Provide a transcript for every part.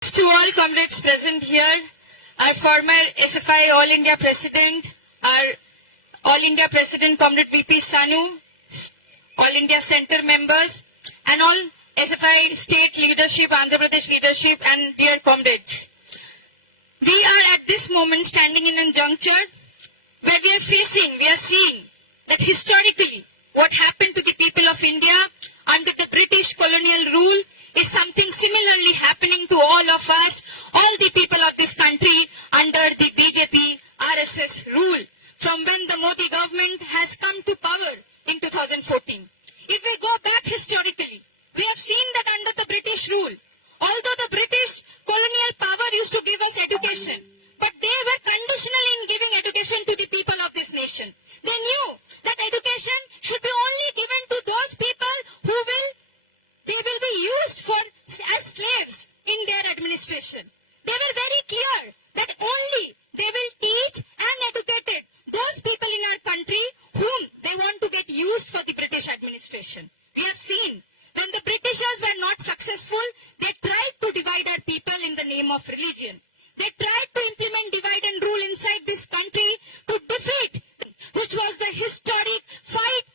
To all comrades present here, our former SFI All India President, our All India President Comrade VP Sanu, All India Center members, and all SFI state leadership, Andhra Pradesh leadership, and dear comrades. We are at this moment standing in a juncture where we are seeing that historically what happened to the people of India under the British colonial rule is something similarly happening to all of us, all the people of this country under the BJP RSS rule from when the Modi government has come to power in 2014. If we go back historically, we have seen that under the British rule, although the British colonial power used to give us education, but they were conditional in giving education to the people of this nation. They knew that education should be only given to those people who will be used as slaves in their administration. They were very clear that only they will teach and educate those people in our country whom they want to get used for the British administration. We have seen when the Britishers were not successful, they tried to divide our people in the name of religion. They tried to implement divide and rule inside this country to defeat, which was the historic fight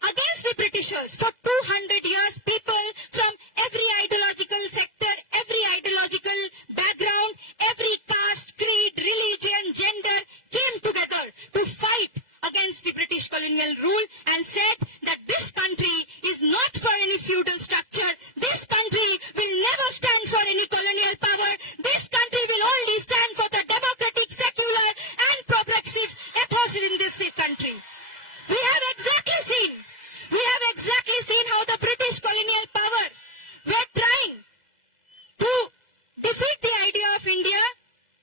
against the Britishers. For 200 years, people from every ideological sector, every ideological background, every caste, creed, religion, gender came together to fight against the British colonial rule and said that this country is not for any feudal structure. This country will never stand for any colonial power. This country will only stand for the democratic, secular and progressive ethos in this country. We have exactly seen how the British colonial power were trying to defeat the idea of India.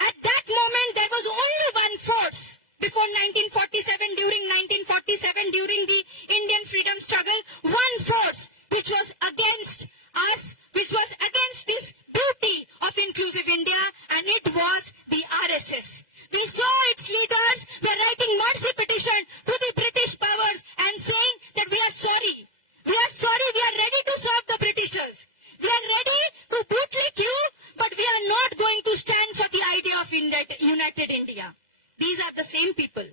At that moment, there was only one force. Before 1947, during the Indian freedom struggle, one force which was against us, which was against this beauty of inclusive India, and it was the RSS. We saw its leaders were writing mercy petition to the British powers and saying that we are sorry, we are ready to serve the Britishers. We are ready to bootlick you, but we are not going to stand for the idea of united India. These are the same people.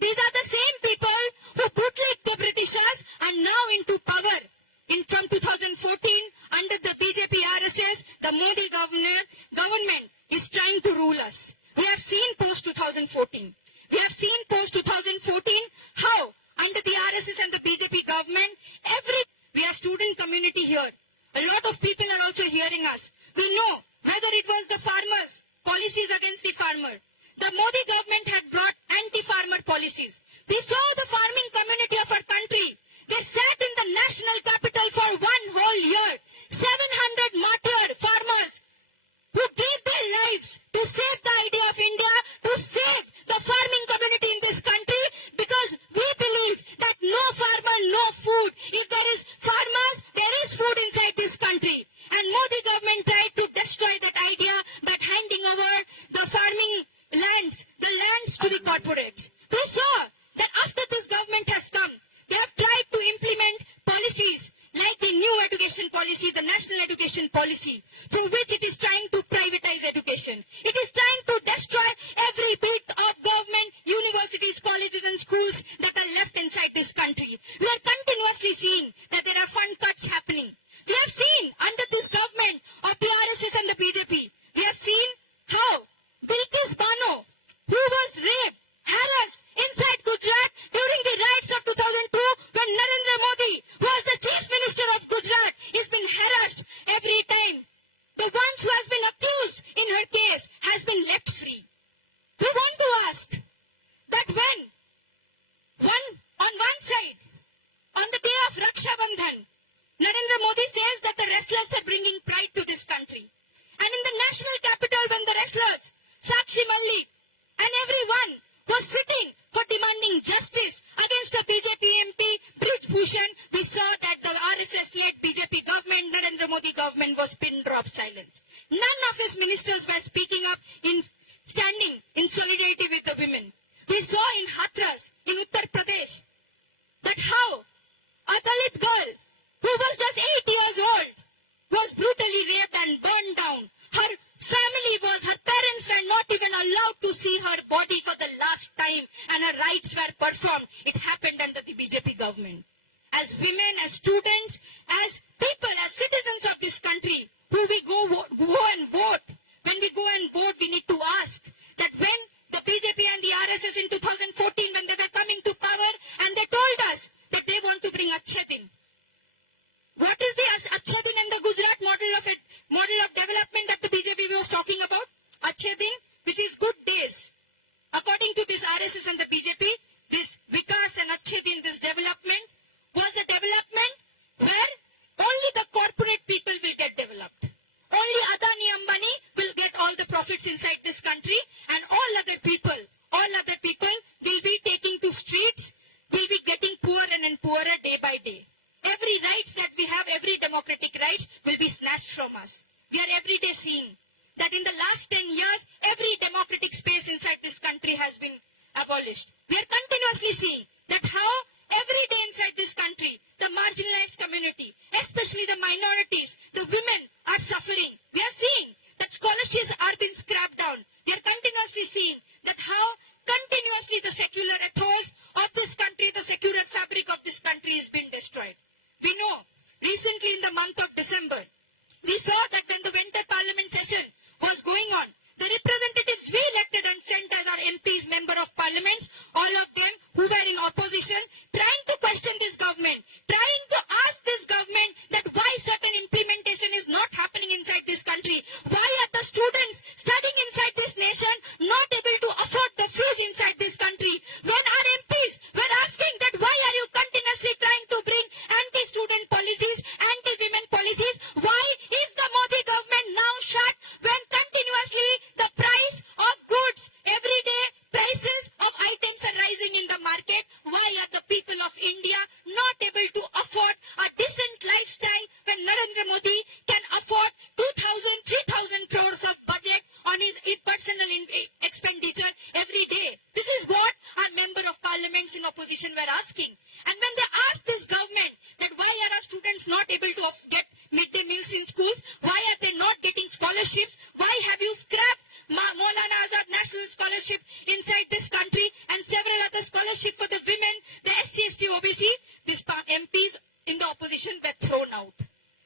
These are the same people who bootlicked the Britishers and now into power. From 2014, under the BJP RSS, the Modi government is trying to rule us. We have seen post-2014. We have seen post-2014 how under the RSS and the BJP government, we are student community here. A lot of people are also hearing us. We know whether it was the farmers, policies against the farmer. The Modi government had brought anti-farmer policies. We saw the farming community of our country. They sat in the national capital for one whole year. 700 martyred farmers who gave their lives to save the idea of India, to save the farming community in this country, because we believe that no farmer, no food. If there is farmers, there is food inside this country. And Modi government tried to destroy that idea, that handing over the farming lands to the corporates. We saw that after this government has come, they have tried to implement policies like the new education policy, the national education policy, through which it is trying to privatize education. It is trying to destroy every bit of government, universities, colleges and schools that are left inside this country. We are continuously seeing that there are fund cuts happening. We have seen under this government of the RSS and the BJP, we have seen how Bilkis Bano, who was raped, harassed inside Gujarat during the riots of 2002 when Narendra Modi was the chief minister of Gujarat, is been harassed every time. The ones who has been accused in her case has been left free. We want to ask that when on one side, on the day of Raksha Bandhan, Narendra Modi says that the wrestlers are bringing pride to this country. And in the national capital, when the wrestlers, Sakshi Malik and everyone was sitting for demanding justice against the BJP MP Brij Bhushan, we saw that the RSS-led BJP government, Narendra Modi government, was pin drop silence. None of his ministers were speaking up standing in solidarity with the women. We saw in Hathras, in Uttar Pradesh, that how a Dalit girl who was just 8 years old was brutally raped and burned down. Her allowed to see her body for the last time and her rights were performed. It happened under the BJP government. As women, as students, as people, as citizens of this country, who we go and vote. When we go and vote, we need to ask that when the BJP and the RSS in 2014, when they were coming to power, and they told us that they want to bring Achhe Din. What is the Achhe Din and the Gujarat model of development that the BJP was talking about? Achhe Din, which is good days. According to this RSS and the BJP, this Vikas and Achhe Din, this development, was a development where only the corporate people will get developed. Only Adani Ambani will get all the profits inside this country, and all other people will be taking to streets, will be getting poorer and poorer day by day. Every rights that we have, every democratic rights will be snatched from us. We are every day seeing that in the last 10 years, every democratic space inside this country has been abolished. We are continuously seeing that how every day inside this country, the marginalized community, especially the minorities, the women are suffering. We are seeing that scholarships are being scrapped down. We are continuously seeing that how continuously the secular ethos of this country, the secular fabric of this country is being destroyed. We know, recently in the month of December, we saw that when the winter parliament session was going on, the representatives we elected and sent as our MPs, member of parliaments, all of them who were in opposition, trying to question this government, trying to ask this government that why certain implementation is not happening inside this country. Why are the students studying inside this nation not able to afford the fees inside this country? When our MPs were asking that why are you continuously trying to bring anti-student policies, anti-women policies, why is the Modi government now shut when continuously the price of goods, everyday prices of items are rising in the market? Why are the people of India not able to afford a decent lifestyle when Narendra Modi can afford 2,000, 3,000 crores of budget on his personal expenditure every day? This is what our member of parliaments in opposition were asking. And when they asked this government that why are our students not able to get midday meals in schools, why are they not getting scholarships, why have you scrapped Maulana Azad National Scholarship inside this country and several other scholarships for the women, the SC, ST, OBC, these MPs in the opposition were thrown out.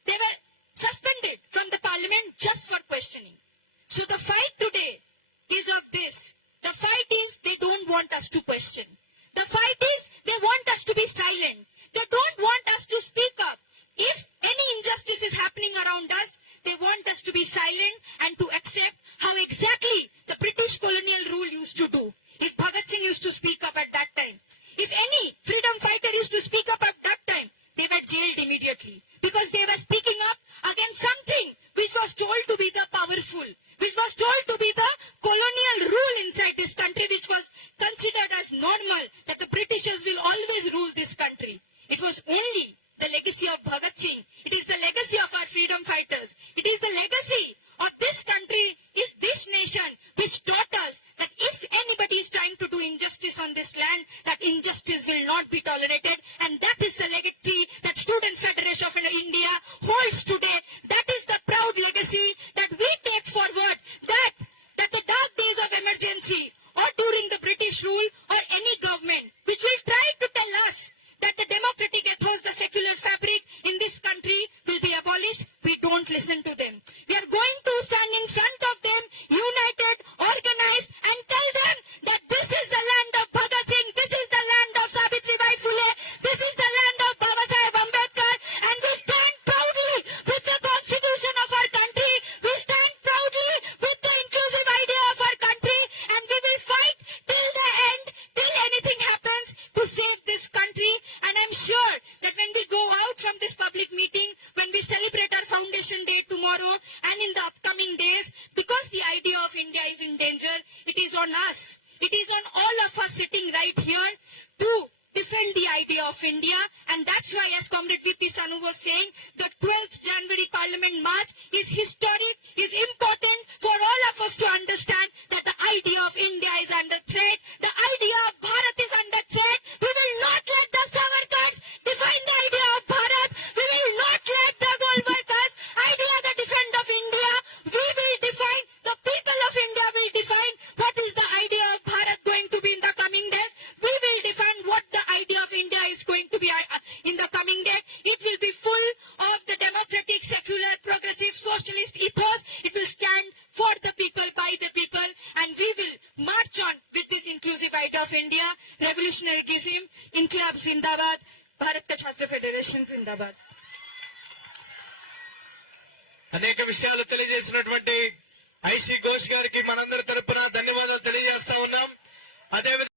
They were suspended from the parliament just for questioning. So the fight today is of this. The fight is they don't want us to question. The fight is they want us to be silent. They don't want us to speak up. If any injustice is happening around us, they want us to be silent and to accept how exactly the British colonial rule used to do. If Bhagat Singh used to speak up at that time, if any freedom fighter used to speak up at that time, they were jailed immediately because they were speaking up against something which was told to be the powerful, which was told to be the colonial rule inside this country, which was considered as normal, that the Britishers will always rule this country. It was only the legacy of Bhagat Singh. It is the legacy of our freedom fighters. It is the legacy of this country, is this nation, which taught us that if anybody is trying to do injustice on this land, that injustice will not be tolerated. And that is the legacy that Student Federation of India holds today. That is the proud legacy that we take forward, that the dark days of emergency or during the British rule or any government which will try to tell us that the democratic ethos, the secular fabric in this country will be abolished, we don't listen to them. We are going to stand in front of them, united, organized, and tell them that this is the land of Bhagat Singh, this is the land of Savitribai Phule, this is the land of Baba Saheb Ambedkar, and we stand proudly with the constitution of our country, we stand proudly with the inclusive idea of our country, and we will fight till the end, till anything happens to save this country. And I'm sure that when we go out from this public meeting, when we celebrate our Foundation Day tomorrow and in the upcoming days, because the idea of India is in danger, it is on us. It is on all of us sitting right here to defend the idea of India. And that's why, as Comrade V.P. Sanu was saying, the 12th January Parliament March is historic, is important for all of us to understand that the idea of India is under threat, the idea of Bharat is under threat. We will not let the Savarkars define the idea of Bharat. We will not let the Golwarkars idea the defend of India. We will define, the people of India will define what revolutionaryism, Inqilab Zindabad, Bharat Ka Chhatra Federation Zindabad. అనేక విషయాలు తెలియజేసినటువంటి IC Ghosh గారికి మనందరి తరపున ధన్యవాదాలు తెలియజేస్తా ఉన్నాం. అదేవిధంగా